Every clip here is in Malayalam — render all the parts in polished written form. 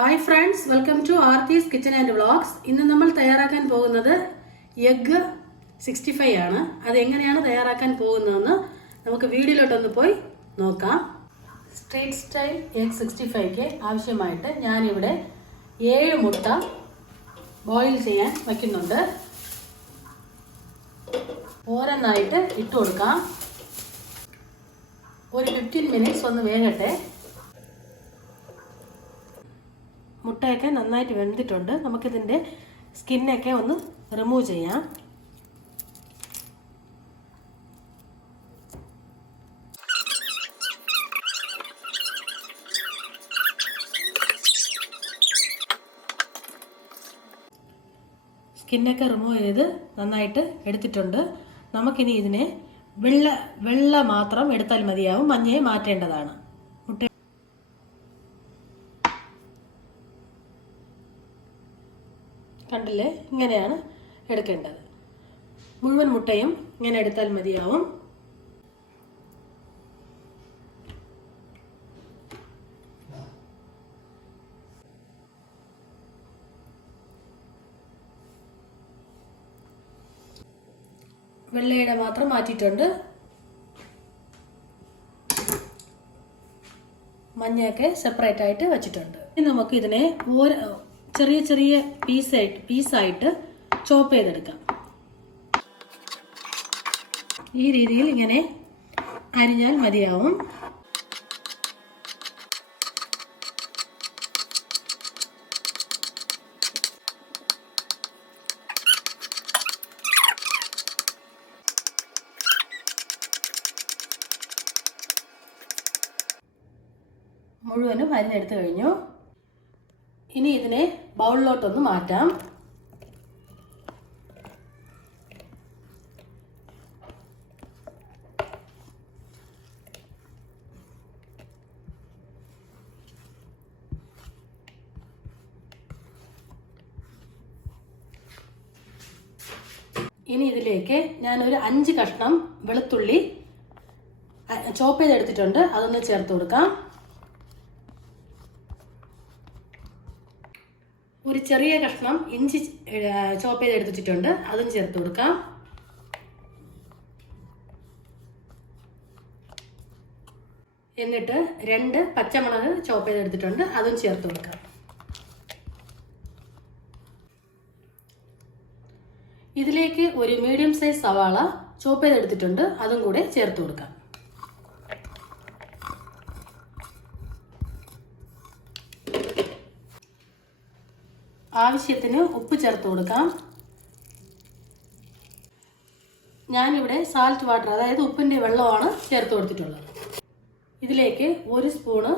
Hi friends, welcome to Aarthi's Kitchen and Vlogs. ഇന്ന് നമ്മൾ തയ്യാറാക്കാൻ പോകുന്നത് എഗ് 65 ആണ്. അത് എങ്ങനെയാണ് തയ്യാറാക്കാൻ പോകുന്നതെന്ന് നമുക്ക് വീഡിയോയിലോട്ടൊന്ന് പോയി നോക്കാം. സ്ട്രീറ്റ് സ്റ്റൈൽ എഗ് 65ക്ക് ആവശ്യമായിട്ട് ഞാനിവിടെ 7 മുട്ട ബോയിൽ ചെയ്യാൻ വയ്ക്കുന്നുണ്ട്. ഓരോന്നായിട്ട് ഇട്ട് കൊടുക്കാം. ഒരു 15 മിനിറ്റ്സ് ഒന്ന് വേകട്ടെ. മുട്ടയൊക്കെ നന്നായിട്ട് വെന്തിട്ടുണ്ട്. നമുക്കിതിൻ്റെ സ്കിന്നൊക്കെ ഒന്ന് റിമൂവ് ചെയ്യാം. സ്കിന്നൊക്കെ റിമൂവ് ചെയ്ത് നന്നായിട്ട് എടുത്തിട്ടുണ്ട്. നമുക്കിനി ഇതിനെ വെള്ള മാത്രം എടുത്താൽ മതിയാവും. മഞ്ഞയെ മാറ്റേണ്ടതാണ്. കണ്ടില്ലേ, ഇങ്ങനെയാണ് എടുക്കേണ്ടത്. മുഴുവൻ മുട്ടയും ഇങ്ങനെ എടുത്താൽ മതിയാവും. വെള്ളയുടെ മാത്രം മാറ്റിയിട്ടുണ്ട്. മഞ്ഞയൊക്കെ സെപ്പറേറ്റ് ആയിട്ട് വെച്ചിട്ടുണ്ട്. ഇനി നമുക്ക് ഇതിനെ ചെറിയ ചെറിയ പീസായിട്ട് ചോപ്പ് ചെയ്തെടുക്കാം. ഈ രീതിയിൽ ഇങ്ങനെ അരിഞ്ഞാൽ മതിയാവും. മുഴുവനും അരിഞ്ഞെടുത്ത് കഴിഞ്ഞു. ഇനി ഇതിനെ ബൗളിലോട്ടൊന്ന് മാറ്റാം. ഇനി ഇതിലേക്ക് ഞാനൊരു 5 കഷ്ണം വെളുത്തുള്ളി ചോപ്പ് ചെയ്തെടുത്തിട്ടുണ്ട്. അതൊന്ന് ചേർത്ത് കൊടുക്കാം. ഒരു ചെറിയ കഷ്ണം ഇഞ്ചി ചോപ്പ് ചെയ്തെടുത്തിട്ടുണ്ട്. അതും ചേർത്ത് കൊടുക്കാം. എന്നിട്ട് 2 പച്ചമുളക് ചോപ്പ് ചെയ്തെടുത്തിട്ടുണ്ട്. അതും ചേർത്ത് കൊടുക്കാം. ഇതിലേക്ക് ഒരു മീഡിയം സൈസ് സവാള ചോപ്പ് ചെയ്തെടുത്തിട്ടുണ്ട്. അതും കൂടെ ചേർത്ത് കൊടുക്കാം. ആവശ്യത്തിന് ഉപ്പ് ചേർത്ത് കൊടുക്കാം. ഞാനിവിടെ സാൾട്ട് വാട്ടർ, അതായത് ഉപ്പിൻ്റെ വെള്ളമാണ് ചേർത്ത് കൊടുത്തിട്ടുള്ളത്. ഇതിലേക്ക് 1 സ്പൂണ്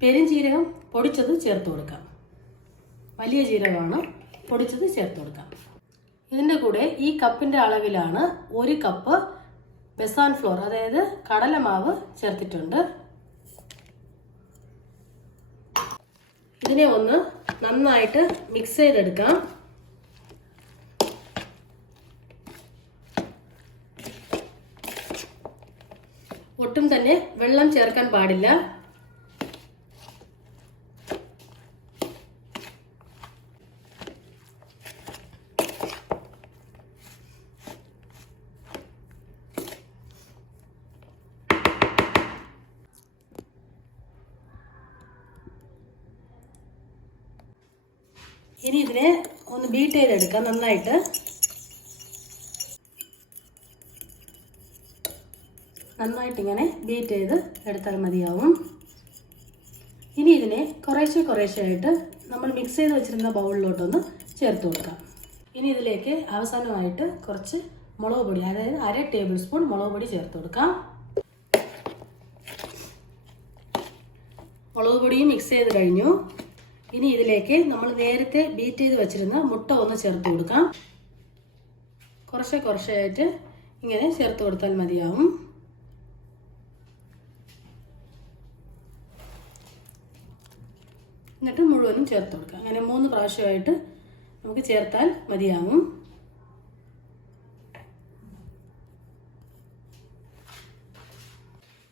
പെരുംജീരകം പൊടിച്ചത് ചേർത്ത് കൊടുക്കാം. വലിയ ജീരകമാണ്, പൊടിച്ചത് ചേർത്ത് കൊടുക്കാം. ഇതിൻ്റെ കൂടെ ഈ കപ്പിൻ്റെ അളവിലാണ് 1 കപ്പ് ബെസാൻ ഫ്ലോർ, അതായത് കടലമാവ് ചേർത്തിട്ടുണ്ട്. ഇതിനെ ഒന്ന് നന്നായിട്ട് മിക്സ് ചെയ്തെടുക്കാം. ഒട്ടും തന്നെ വെള്ളം ചേർക്കാൻ പാടില്ല. ഇനി ഇതിനെ ഒന്ന് ബീറ്റ് ചെയ്തെടുക്കാം. നന്നായിട്ട് ഇങ്ങനെ ബീറ്റ് ചെയ്ത് എടുത്താൽ മതിയാവും. ഇനി ഇതിനെ കുറേശ്ശെ ആയിട്ട് നമ്മൾ മിക്സ് ചെയ്ത് വെച്ചിരുന്ന ബൗളിലോട്ടൊന്ന് ചേർത്ത് കൊടുക്കാം. ഇനി ഇതിലേക്ക് അവസാനമായിട്ട് കുറച്ച് മുളക് പൊടി, അതായത് 1/2 ടേബിൾ സ്പൂൺ മുളക് പൊടി ചേർത്ത് കൊടുക്കാം. മുളക് പൊടിയും മിക്സ് ചെയ്ത് കഴിഞ്ഞു. ഇനി ഇതിലേക്ക് നമ്മൾ നേരത്തെ ബീറ്റ് ചെയ്ത് വെച്ചിരുന്ന മുട്ട ഒന്ന് ചേർത്ത് കൊടുക്കാം. കുറച്ചായിട്ട് ഇങ്ങനെ ചേർത്ത് കൊടുത്താൽ മതിയാവും. എന്നിട്ട് മുഴുവനും ചേർത്ത് കൊടുക്കാം. അങ്ങനെ 3 പ്രാവശ്യമായിട്ട് നമുക്ക് ചേർത്താൽ മതിയാവും.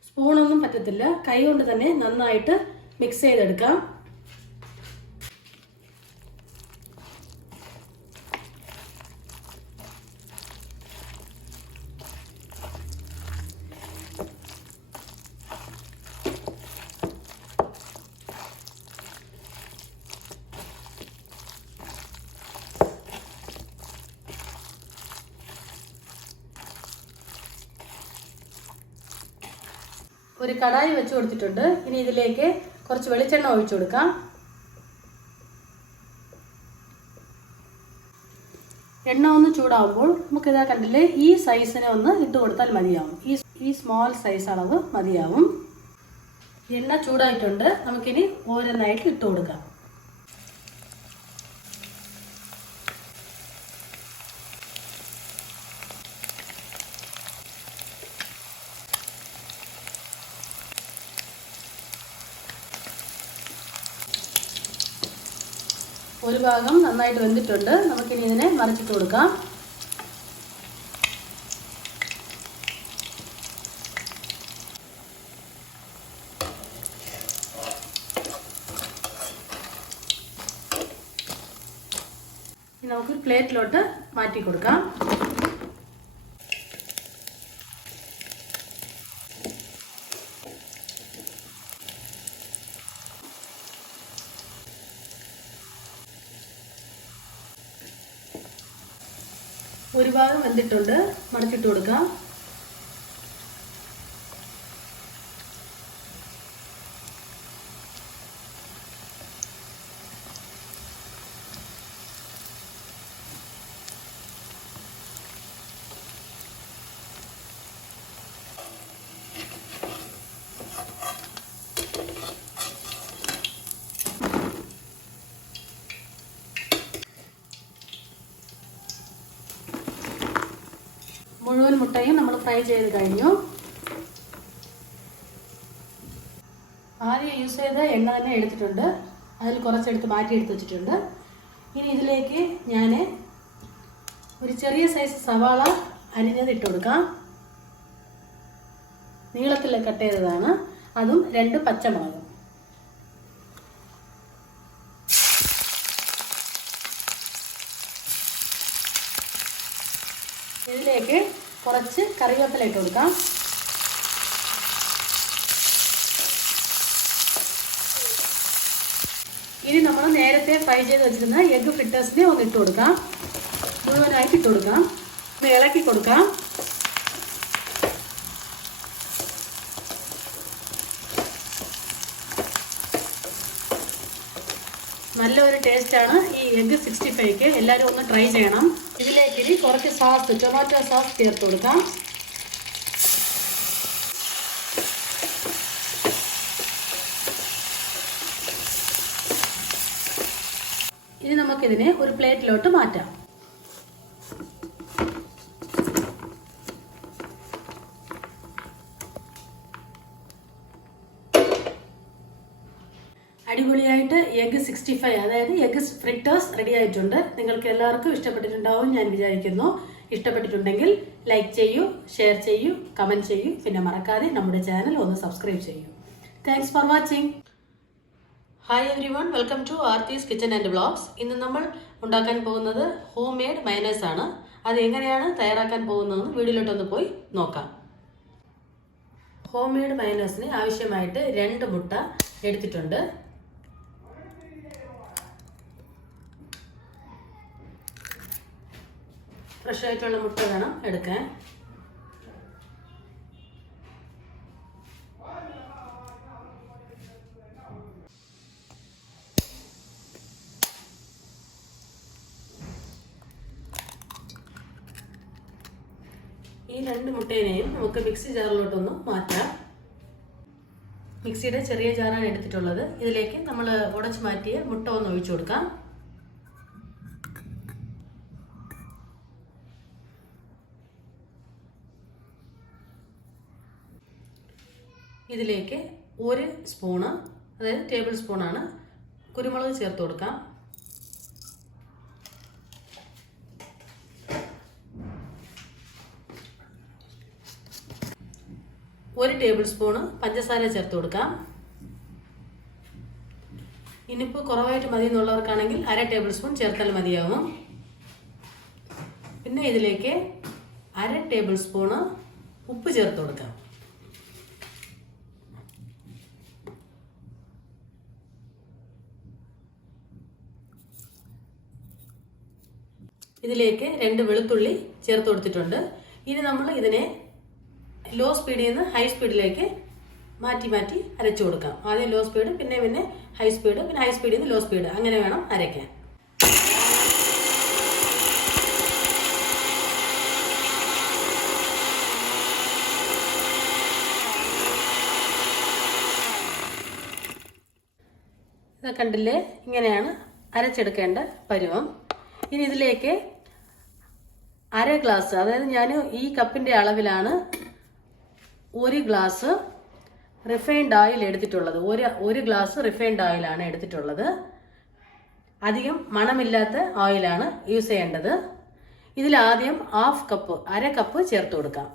സ്പൂണൊന്നും പറ്റത്തില്ല, കൈ കൊണ്ട് തന്നെ നന്നായിട്ട് മിക്സ് ചെയ്തെടുക്കാം. ഒരു കടായി വെച്ച് കൊടുത്തിട്ടുണ്ട്. ഇനി ഇതിലേക്ക് കുറച്ച് വെളിച്ചെണ്ണ ഒഴിച്ചു കൊടുക്കാം. എണ്ണ ഒന്ന് ചൂടാവുമ്പോൾ നമുക്കിതാ കണ്ടില്ലേ, ഈ സൈസിനെ ഒന്ന് ഇട്ട് കൊടുത്താൽ മതിയാവും. ഈ സ്മോൾ സൈസ് അളവ് മതിയാവും. എണ്ണ ചൂടായിട്ടുണ്ട്. നമുക്കിനി ഓരോന്നായിട്ട് ഇട്ട് കൊടുക്കാം. ഒരു ഭാഗം നന്നായിട്ട് വെന്തിട്ടുണ്ട്. നമുക്കിനി ഇതിനെ മറിച്ചിട്ട് കൊടുക്കാം. ഇനി നമുക്ക് പ്ലേറ്റിലോട്ട് മാറ്റി കൊടുക്കാം. ഒരു ഭാഗം വെന്തിട്ടുണ്ട്. മറിച്ചിട്ട് കൊടുക്കാം. മുഴുവൻ മുട്ടയും നമ്മൾ ഫ്രൈ ചെയ്ത് കഴിഞ്ഞു. ആദ്യം യൂസ് ചെയ്ത എണ്ണ തന്നെ എടുത്തിട്ടുണ്ട്. അതിൽ കുറച്ചെടുത്ത് മാറ്റിയെടുത്ത് വെച്ചിട്ടുണ്ട്. ഇനി ഇതിലേക്ക് ഞാൻ ഒരു ചെറിയ സൈസ് സവാള അരിഞ്ഞത് ഇട്ട് കൊടുക്കാം. നീളത്തിൽ കട്ട് ചെയ്തതാണ്. അതും 2 പച്ചമുളക്. ഇതിലേക്ക് കുറച്ച് കറിവേപ്പില ഇട്ട് കൊടുക്കാം. ഇനി നമ്മൾ നേരത്തെ ഫ്രൈ ചെയ്ത് വെച്ചിരുന്ന എഗ് ഫ്രിറ്റേഴ്സിനെ ഒന്ന് ഇട്ട് കൊടുക്കാം. മുഴുവനായിട്ട് ഇട്ട് കൊടുക്കാം. ഇളക്കി കൊടുക്കാം. നല്ലൊരു ടേസ്റ്റാണ് ഈ എഗ് 65ക്ക്. എല്ലാവരും ഒന്ന് ട്രൈ ചെയ്യണം. ഇതിലേക്ക് ഇനി കുറച്ച് സോസ്, ടൊമാറ്റോ സോസ് ചേർത്ത് കൊടുക്കാം. ഇനി നമുക്കിതിനെ ഒരു പ്ലേറ്റിലോട്ട് മാറ്റാം. അടിപൊളിയായിട്ട് എഗ് 65 അതായത് എഗ് ഫ്രിറ്റേഴ്സ് റെഡി ആയിട്ടുണ്ട്. നിങ്ങൾക്ക് എല്ലാവർക്കും ഇഷ്ടപ്പെട്ടിട്ടുണ്ടാവും ഞാൻ വിചാരിക്കുന്നു. ഇഷ്ടപ്പെട്ടിട്ടുണ്ടെങ്കിൽ ലൈക്ക് ചെയ്യൂ, ഷെയർ ചെയ്യൂ, കമൻറ്റ് ചെയ്യൂ. പിന്നെ മറക്കാതെ നമ്മുടെ ചാനൽ ഒന്ന് സബ്സ്ക്രൈബ് ചെയ്യൂ. Thanks for watching. Hi everyone, welcome to ആർത്തീസ് കിച്ചൺ ആൻഡ് വ്ളോഗ്സ്. ഇന്ന് നമ്മൾ ഉണ്ടാക്കാൻ പോകുന്നത് ഹോം മെയ്ഡ് മയനൈസ് ആണ്. അത് എങ്ങനെയാണ് തയ്യാറാക്കാൻ പോകുന്നതെന്ന് വീഡിയോയിലോട്ടൊന്ന് പോയി നോക്കാം. ഹോം മെയ്ഡ് മയനൈസിന് ആവശ്യമായിട്ട് 2 മുട്ട എടുത്തിട്ടുണ്ട്. ഫ്രഷ് ആയിട്ടുള്ള മുട്ട വേണം എടുക്കാൻ. ഈ 2 മുട്ടേനെയും നമുക്ക് മിക്സി ജാറിലോട്ടൊന്ന് മാറ്റാം. മിക്സിയുടെ ചെറിയ ജാറാണ് എടുത്തിട്ടുള്ളത്. ഇതിലേക്ക് നമ്മൾ ഉടച്ച് മാറ്റിയ മുട്ട ഒന്ന് ഒഴിച്ചു കൊടുക്കാം. ഇതിലേക്ക് 1 സ്പൂണ്, അതായത് ടേബിൾ സ്പൂണാണ് കുരുമുളക് ചേർത്ത് കൊടുക്കാം. ഒരു ടേബിൾ സ്പൂണ് പഞ്ചസാര ചേർത്ത് കൊടുക്കാം. ഇനിയിപ്പോൾ കുറവായിട്ട് മതി എന്നുള്ളവർക്കാണെങ്കിൽ 1/2 ടേബിൾ സ്പൂൺ ചേർത്താൽ മതിയാവും. പിന്നെ ഇതിലേക്ക് 1/2 ടേബിൾ സ്പൂണ് ഉപ്പ് ചേർത്ത് കൊടുക്കാം. ഇതിലേക്ക് 2 വെളുത്തുള്ളി ചേർത്ത് കൊടുത്തിട്ടുണ്ട്. ഇനി നമ്മൾ ഇതിനെ ലോ സ്പീഡിൽ നിന്ന് ഹൈ സ്പീഡിലേക്ക് മാറ്റി മാറ്റി അരച്ചു കൊടുക്കാം. ആദ്യം ലോ സ്പീഡ്, പിന്നെ ഹൈ സ്പീഡ്, പിന്നെ ഹൈ സ്പീഡിൽ നിന്ന് ലോ സ്പീഡ്, അങ്ങനെ വേണം അരയ്ക്കാൻ. ഇത് കണ്ടില്ലേ, ഇങ്ങനെയാണ് അരച്ചെടുക്കേണ്ട പരുവം. ഇനി ഇതിലേക്ക് അര ഗ്ലാസ്, അതായത് ഞാൻ ഈ കപ്പിൻ്റെ അളവിലാണ് 1 ഗ്ലാസ് റിഫൈൻഡ് ഓയിൽ എടുത്തിട്ടുള്ളത്. ഒരു ഗ്ലാസ് റിഫൈൻഡ് ഓയിലാണ് എടുത്തിട്ടുള്ളത്. അധികം മണമില്ലാത്ത ഓയിലാണ് യൂസ് ചെയ്യേണ്ടത്. ഇതിലാദ്യം അര കപ്പ് ചേർത്ത് കൊടുക്കാം.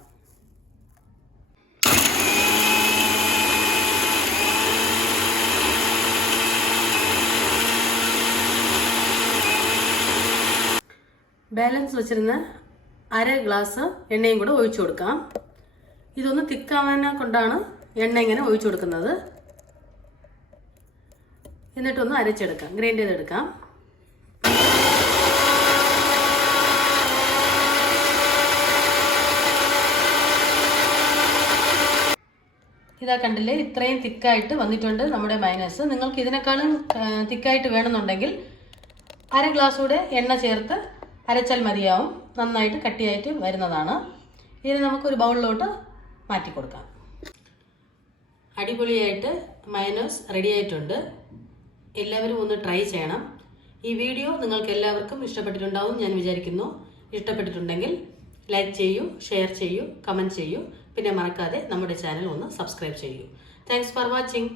ബാലൻസ് വെച്ചിരുന്ന അര ഗ്ലാസ് എണ്ണയും കൂടെ ഒഴിച്ചു കൊടുക്കാം. ഇതൊന്ന് തിക്കാവാനെ കൊണ്ടാണ് എണ്ണ ഇങ്ങനെ ഒഴിച്ചു കൊടുക്കുന്നത്. എന്നിട്ടൊന്ന് അരച്ചെടുക്കാം, ഗ്രൈൻഡ് ചെയ്തെടുക്കാം. ഇതാ കണ്ടില്ലേ, ഇത്രയും തിക്കായിട്ട് വന്നിട്ടുണ്ട് നമ്മുടെ മയനൈസ്. നിങ്ങൾക്ക് ഇതിനേക്കാളും തിക്കായിട്ട് വേണമെന്നുണ്ടെങ്കിൽ അര ഗ്ലാസ് കൂടെ എണ്ണ ചേർത്ത് അരച്ചാൽ മതിയാവും. നന്നായിട്ട് കട്ടിയായിട്ട് വരുന്നതാണ്. ഇനി നമുക്കൊരു ബൗളിലോട്ട് മാറ്റി കൊടുക്കാം. അടിപൊളിയായിട്ട് മയനൈസ് റെഡി ആയിട്ടുണ്ട്. എല്ലാവരും ഒന്ന് ട്രൈ ചെയ്യണം. ഈ വീഡിയോ നിങ്ങൾക്ക് എല്ലാവർക്കും ഇഷ്ടപ്പെട്ടിട്ടുണ്ടാവും ഞാൻ വിചാരിക്കുന്നു. ഇഷ്ടപ്പെട്ടിട്ടുണ്ടെങ്കിൽ ലൈക്ക് ചെയ്യൂ, ഷെയർ ചെയ്യൂ, കമൻറ്റ് ചെയ്യൂ. പിന്നെ മറക്കാതെ നമ്മുടെ ചാനൽ ഒന്ന് സബ്സ്ക്രൈബ് ചെയ്യൂ. Thanks for watching.